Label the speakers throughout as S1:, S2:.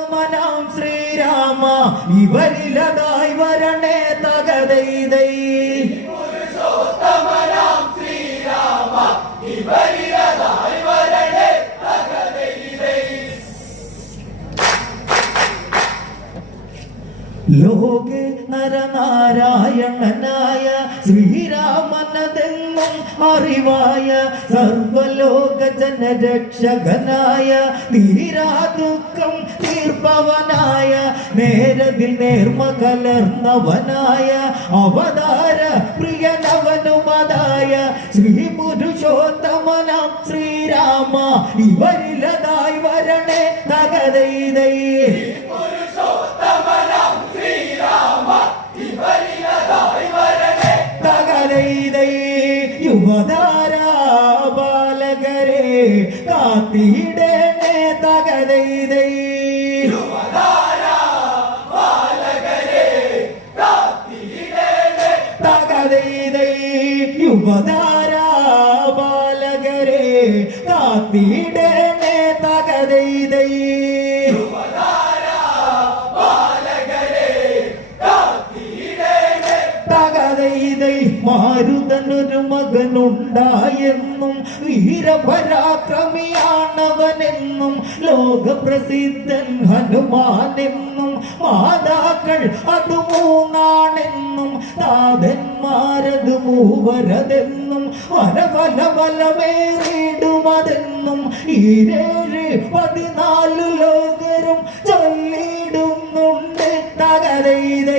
S1: രാമനാം ശ്രീരാമ ഇവരിലതായി വരണേ തകതൈതൈ ലോകേ നരനാരായണനായ അറിവായ സർവലോക ജനരക്ഷകനായ തീരാ ദുഃഖം തീർപ്പവനായ നേരതിൽ നേർമ കലർന്നവനായ അവതാര പ്രിയനവനുമതായ ശ്രീ പുരുഷോത്തമനാം ശ്രീരാമ. ഇവരിലതായി വരണേ തകതൈതൈ തകലൈതൈ തകതൈതൈ മാരുതനൊരു മകനുണ്ടായെന്നും വീരപരാക്രമിയാണവനെന്നും ലോകപ്രസിദ്ധൻ ഹനുമാനെന്നും മാതാക്കൾ അത് മൂന്നാണെന്നും താതന്മാരത് മൂവരതെന്നും വരഫല ഫലമേറിടുമതെന്നും ഈരേഴ് പതിനാല് ലോകരും ചൊല്ലിടുന്നുണ്ട് തകതൈതൈ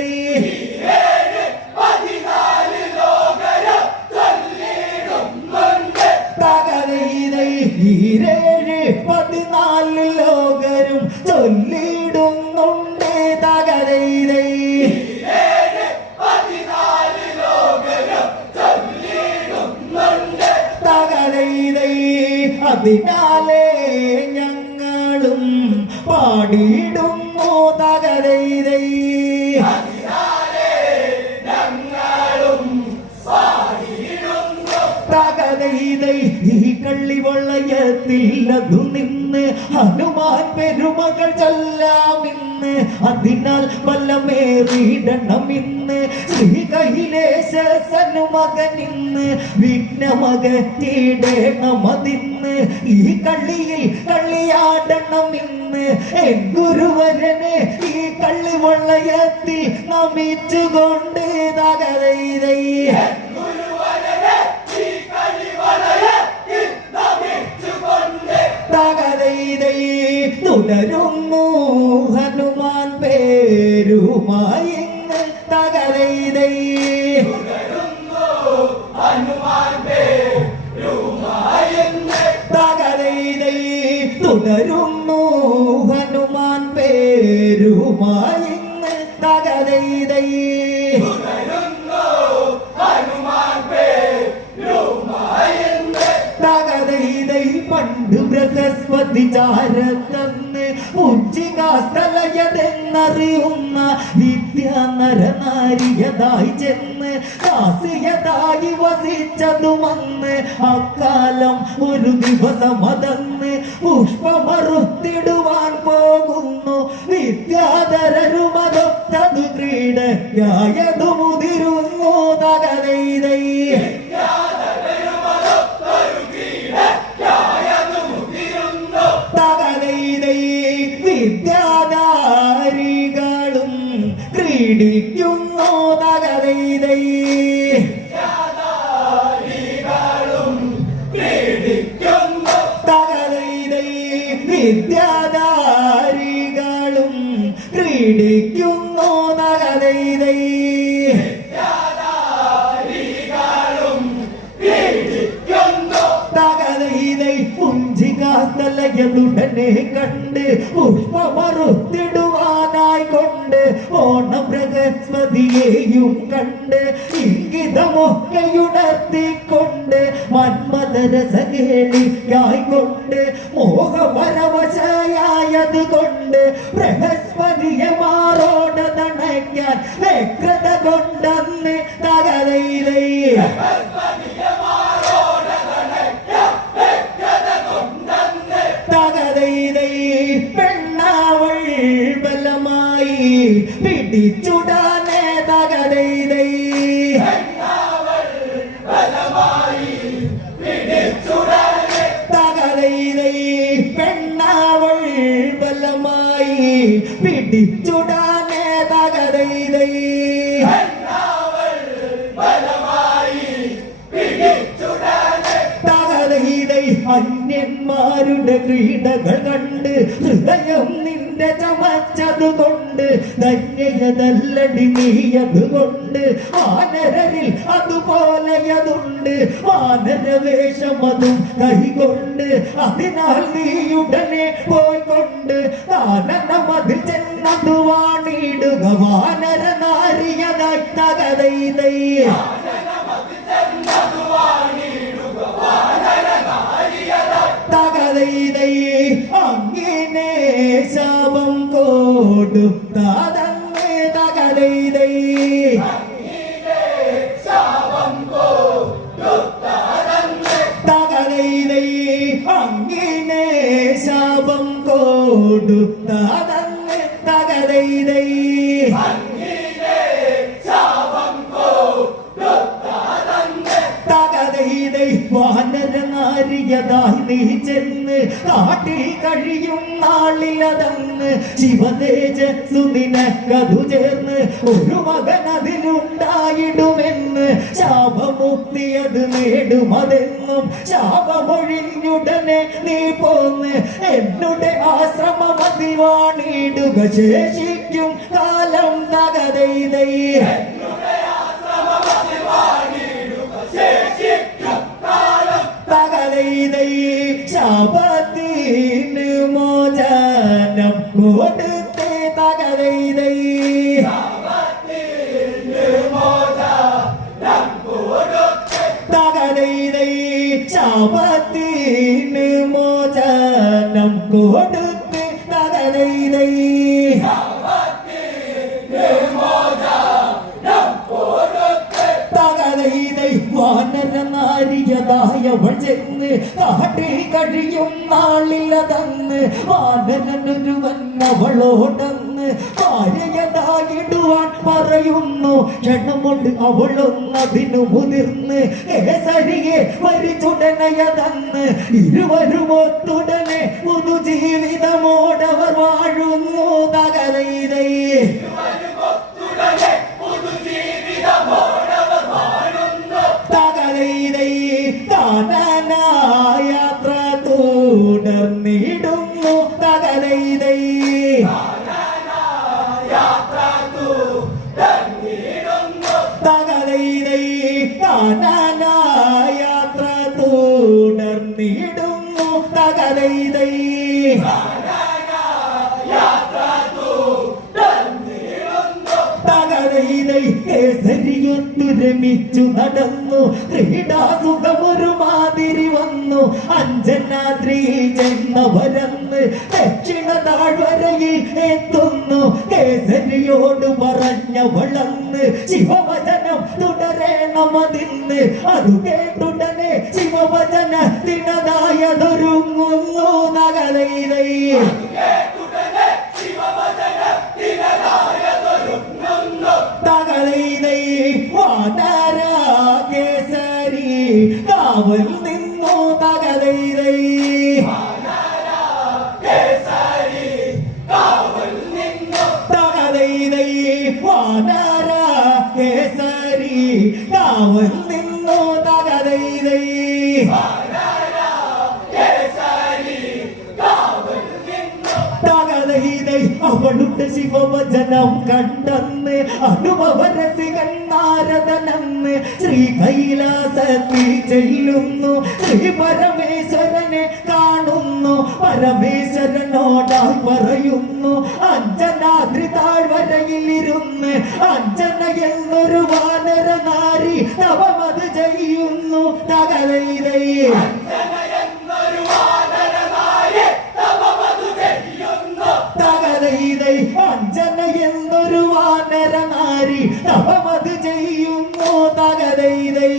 S1: കള്ളിവളയത്തിൽ അതു നിന്ന് ഹനുമാൻ പെരുമകൾ ചൊല്ലാമിന്ന് അതിനാൽ വല്ലമേറിയിടണം ഇന്ന്. ശ്രീ കൈലേശനു മകനിന്ന് വിഘ്നമകറ്റിടണം അതിന്ന് ഈ കള്ളിയിൽ കള്ളിയാടണം ഇന്ന്. ഗുരുവരനെ ഈ കള്ളി വളയത്തിൽ നമിച്ചുകൊണ്ട് തകതൈതൈ തുടരുന്നു ഹനുമാൻ പേരുമായി ഇങ്ങ് തകതൈതൈ തകതൈതൈ തുടരുന്നു ഹനുമാൻ പേരുമായി ഇങ്ങ് തകതൈതൈ തകതൈതൈ പണ്ട് ബൃഹസ്പതി ചാരത്തന്ന് ഉച്ചികാസ്ഥലയതെന്നറിയുന്ന വിദ്യ നരനാരിയതായി ചെന്ന് ദാസിയതായി വസിച്ചതുമന്ന് അക്കാലം ഒരു ദിവസം അതന്ന് പുഷ്പമറുത്തിടുവാൻ പോകുന്നു. വിദ്യാധരരുമതൊത്തതു ക്രീഡയായതു മുതിരുന്നു തകതൈതൈ ക്രീഡിക്കുന്നു തകതൈതൈ വിദ്യാധാരികളും ക്രീഡിക്കുന്നു തകതൈതൈ പുഞ്ചികാസ്ഥലയതുടനെ കണ്ട് പുഷ്പമറുത്തിടുവാനായി കൊണ്ട് ഓണം ബൃഹസ്പതിയെയും കണ്ട് ഇംഗിതമൊക്കെയുണർത്തിക്കൊണ്ട് മന്മദരസകേളിയായിക്കൊണ്ട് മോഹപരവശയായത് കൊണ്ട് ബൃഹസ്പതിയെ മാറോടതണയ്ക്കാൻ വ്യഗ്രത കൊണ്ടന്ന് തകതൈതൈ പിടിച്ചുടാനേ അന്യന്മാരുടെ ക്രീഡകൾ കണ്ട് ഹൃദയം നിന്റെ ചമച്ചതുകൊണ്ട് ധന്യതല്ലടി നീയതുകൊണ്ട് ആനരരിൽ അതുപോലെയതുണ്ട് വാനരവേഷമതും കൈകൊണ്ട് അതിനാൽ നീ ഉടനെ പോയിക്കൊണ്ട് കാനനമതിൽ ചെന്നതു വാണിടുക വാനര നാരിയതായി തകതൈതൈ വാനര നീ ചെന്ന് നാട്ടിൽ കഴിയും നാളിലതന്ന് ശിവതേജസ്സു നിനക്കതു ചേർന്ന് ഒരു മകൻ അതിലുണ്ടായിടുമെന്ന് ശാപമുക്തി അത് നേടുമതെന്നും ശാപമൊഴിഞ്ഞുടനെ നീ പോന്ന് എന്നുടെ ആശ്രമം അതിവാണിടുക ശേഷിക്കും കാലം തകതൈതൈ തകതൈതൈ ശാപത്തിന് മോചനം. കൊടുത്തേ വാനരനൊരുവൻ അവളോടന്ന് ഭാര്യയതായിടുവാൻ പറയുന്നു. ക്ഷണമുണ്ട് അവളൊന്നതിനു മുതിർന്ന് കേസരിയെ വരിച്ചുടനയതന്ന് ഇരുവരുമൊത്തുടനെ പുതുജീവിതമോടവർ വാഴുന്നു തകതൈതൈ ചെന്നവരന്ന് ദക്ഷിണ താഴ്വരയിൽ എത്തുന്നു. കേസരിയോട് പറഞ്ഞവളന്ന് ശിവവചനം തുടരേണമതിന്ന്. അത് കേട്ടുടനെ ശിവവചന ശിവവചനത്തിനതായതൊരുങ്ങുന്നു നഗതൈതൈ തകളയിലേ വാനര കേസരി കാവൽ അവളുടെ ശിവവചനം കണ്ടെന്ന് അനുഭവരസികൻ നാരദനെന്ന് ശ്രീ കൈലാസത്തിൽ ചെല്ലുന്നു ശ്രീ പരമേശ്വരനെ കാണുന്നു പരമേശ്വരനോടാ പറയുന്നു അഞ്ജനാദ്രി താഴ്വരയിലിരുന്ന് അഞ്ജന എന്നൊരു വാനര നാരി തവമത് ചെയ്യുന്നു തകതൈതൈ അഞ്ജന വാനരനാരി വാനര നാരി തപമത് ചെയ്യുന്നു തകതൈതൈ.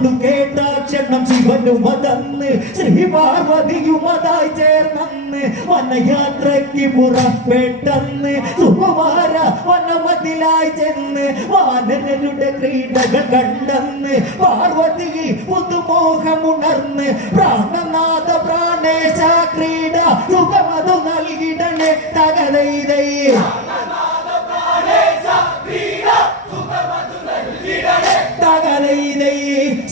S1: അതു കേട്ട ക്ഷണം ശിവനും അതന്ന്. ശ്രീ പാർവതിയും അതായി ചേർന്നന്ന്. വനയാത്രയ്ക്ക് പുറപ്പെട്ടന്ന്. സുകുമാര വനമതിലായി ചെന്ന് വാനരരുടെ ക്രീഡകൾ കണ്ടെന്ന്. പാർവതി പുതുമോഹമുണർന്ന്. പ്രാണനാഥ പ്രാണേശ ക്രീഡ സുഖമതു നൽകിടണേ തകതൈതൈ തകലൈതൈ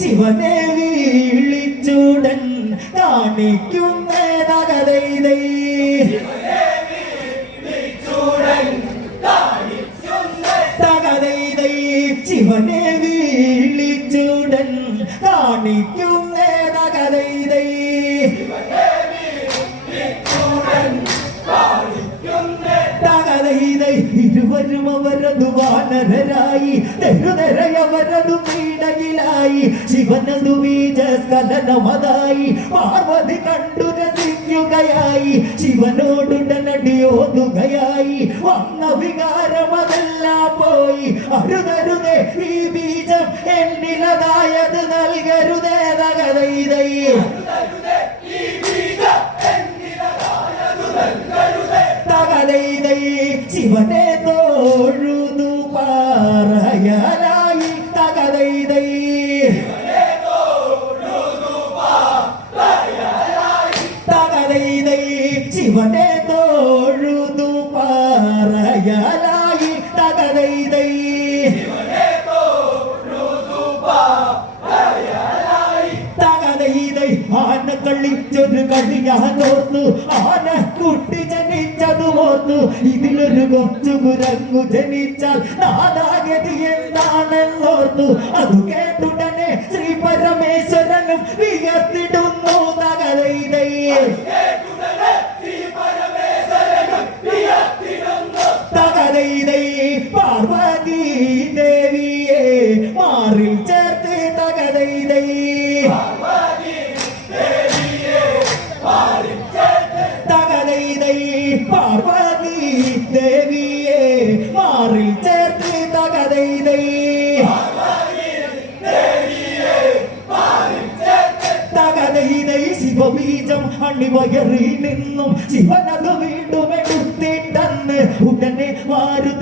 S1: ശിവനെ വിളിച്ചുടൻ ബീജസ്കലനമതായി പാർവതി കണ്ടു രസിക്കുകയായി. ശിവനോടുടനടിയോതുകയായി വന്ന വികാരമതെല്ലാം പോയി. അരുതരുതേ ഈ ബീജം എന്നിലതായത് നൽകരുതേ തകലൈതൈ തകലൈതൈ ശിവനെ ആന കളിച്ചൊരു ആന കുട്ടി ജനിച്ചത് ഓർത്തു. ഇതിലൊരു കൊച്ചു കുരങ്ങു ജനിച്ചാൽ നാദാഗതി എന്താണെന്നോർത്തു അത് കേട്ടുടനെ ശ്രീ പരമേശ്വരനും വിയർത്തിടുന്നു തകലൈതൈ പാർവതി ദേവിയെ മാറിൽ ചേർത്ത് തകലൈതൈ തകലൈതൈ ശിവബീജം അണിവയറി നിന്നും ശിവനത് വീണ്ടും എടുത്തിട്ടെന്ന് ഉടനെ മാരുതനെ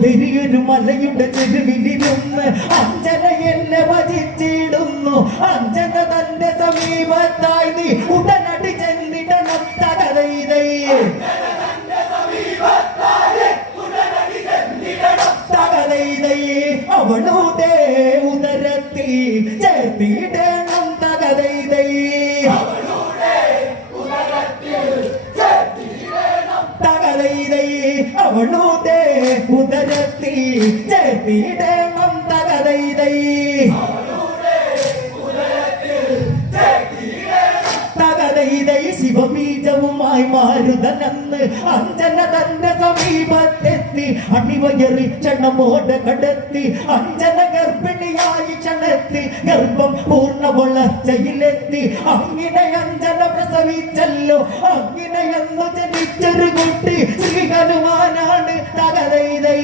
S1: വലിയൊരു മലയുടെ ചെരുവിലിരുന്ന് അഞ്ജന എന്നെ വചിച്ചിടുന്നു അഞ്ജന തന്റെ സമീപത്തായി നീ ഉടനടി ചെന്നിടണം തകലൈതൈ തകലൈതൈ അവളുടെ ഉദരത്തിൽ ചേർത്തിടണം തകലൈതൈ തകലൈതൈ ശിവബീജവുമായി മാരുതനെന്ന് അഞ്ജന തന്റെ സമീപത്തെത്തി. അണിവയറി ക്ഷണമോടെ കടത്തി അഞ്ജന ക്ഷണത്തി ഗർഭം പൂർണ വളർച്ചയിലെത്തി അങ്ങനെ അഞ്ജന പ്രസവിച്ചല്ലോ. അങ്ങനെ എന്ന് ജനിച്ചൊരു കുട്ടി ശ്രീ ഹനുമാനാണ് തകലൈതൈ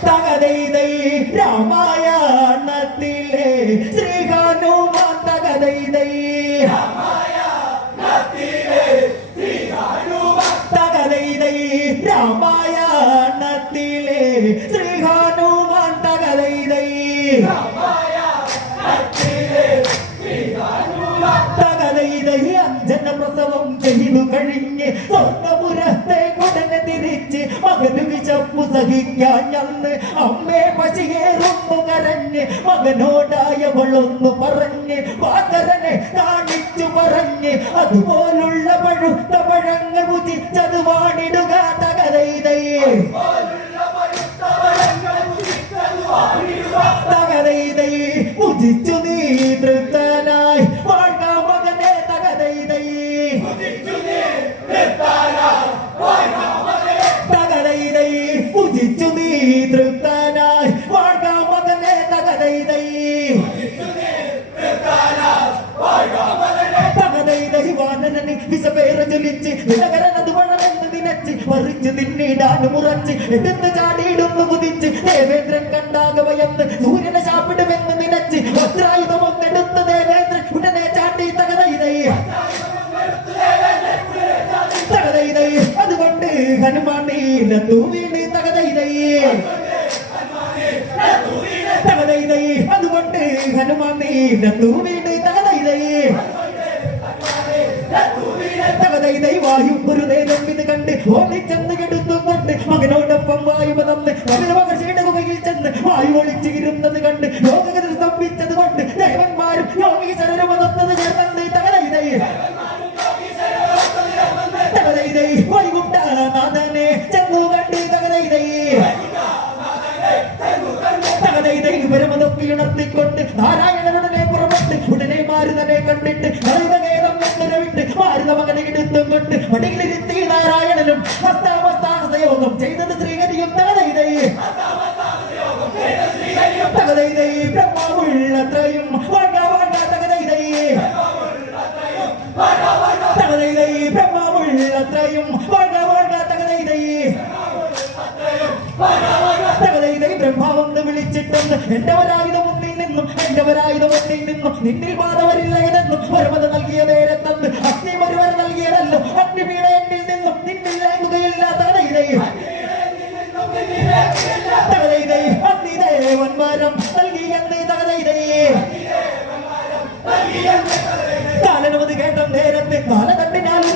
S1: തകതൈതൈ രാമായണത്തിലെ ശ്രീ ഹനുമാൻ തകതൈതൈ തകതൈതൈ രാമായണത്തിലെ തകതൈതൈ അഞ്ജന പ്രസവം ചെയ്തു കഴിഞ്ഞ് സ്വർണപുരത്തെ ഉടനെ തിരിച്ച് മകന് വിശപ്പു സഹിക്കാൻ ഞന്ന് അമ്മേ പശിയേറുന്നു കരഞ്ഞ് മകനോടായവളൊന്നു പറഞ്ഞ് പാതരനെ കാണിച്ചു പറഞ്ഞ് അതുപോലുള്ള പഴുത്ത പഴങ്ങൾ ഭുജിച്ചത് വാണിടുക തകതൈതയെ എടുത്ത് ചാടിയിടുന്നു കുതിച്ച്. ദേവേന്ദ്രൻ കണ്ടാകവയെന്ന് സൂര്യനെ ശാപ്പിടുമെന്ന് വജ്രായുധം ഒന്നെടുത്ത ദേവേന്ദ്രൻ ഉടനെ ചാട്ടി. തകതയിതൈ തകതയിതൈ അതുകൊണ്ട് ഹനുമാൻ തൂവീണ് വീണ്. തകതയിതൈ തകതയിതൈ അതുകൊണ്ട് ഹനുമാൻ തൂവീണ് വീണ്. തകതയിതൈ വായു ഗുരുദേവൻ ഇത് കണ്ട് ഓടിച്ചെന്ന് കെടുത്തുകൊണ്ട് മകനോടൊപ്പം വായു മകയുടെ ഗുഹയിൽ ചെന്ന് വായു ഒളിച്ചിരുന്നത് കണ്ട് ലോകഗതിൽ സ്തംഭിച്ചത് കൊണ്ട് ദേവന്മാരും യോഗീശ്വരരും വന്നത് ചേർന്നത് ചെന്നു കണ്ട് വിവരമതൊക്കെ ഉണർത്തിക്കൊണ്ട് നാരായണനുടനെ പുറപ്പെട്ട് ഉടനെ മാരുതനെ കണ്ടിട്ട് വിട്ട് മാരുത മകനെ എടുത്തും കൊണ്ട് മടിയിലിരുത്തി നാരായണനും ചെയ്തത് ശ്രീഹരിയും ബ്രഹ്മാവുള്ളത്രയും വാഴ വാഴ തകതയിതൈ തകതയിതൈ ബ്രഹ്മാവെന്ന് വിളിച്ചിട്ടെന്ന് എന്റവരായുധം മുന്നിൽ നിന്നും എന്റവരായുധം മുന്നിൽ നിന്നും. നിന്നിൽ ബാധവരില്ല ഇതെന്നും പരമത നൽകിയ നേരത്തന്ന്. അഗ്നി ഒരുവർ നൽകിയതല്ലോ. അഗ്നിപീഠ എന്നിൽ നിന്നും നിന്നിൽ ലൈംഗുകയില്ല അഗ്നിദേവൻ വരം നൽകിയെന്ന് തകതയിതൈ കാലനവധി കേട്ട നേരത്തെ ഒരു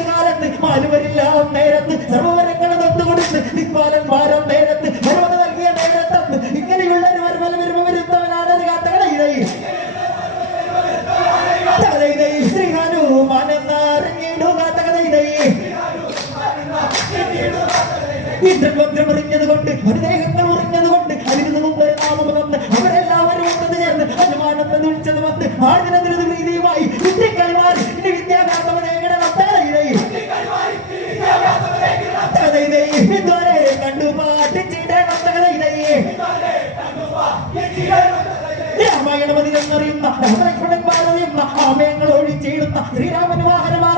S1: കാലത്ത് മാലുവരില്ല നേരത്ത് സർവവരങ്ങളെ തൊട്ടുകൊടുത്ത് ദിക്പാലന്മാരും നേരത്ത് പരമത ഒഴിച്ചിടുന്ന ശ്രീരാമൻ വാഹനമാ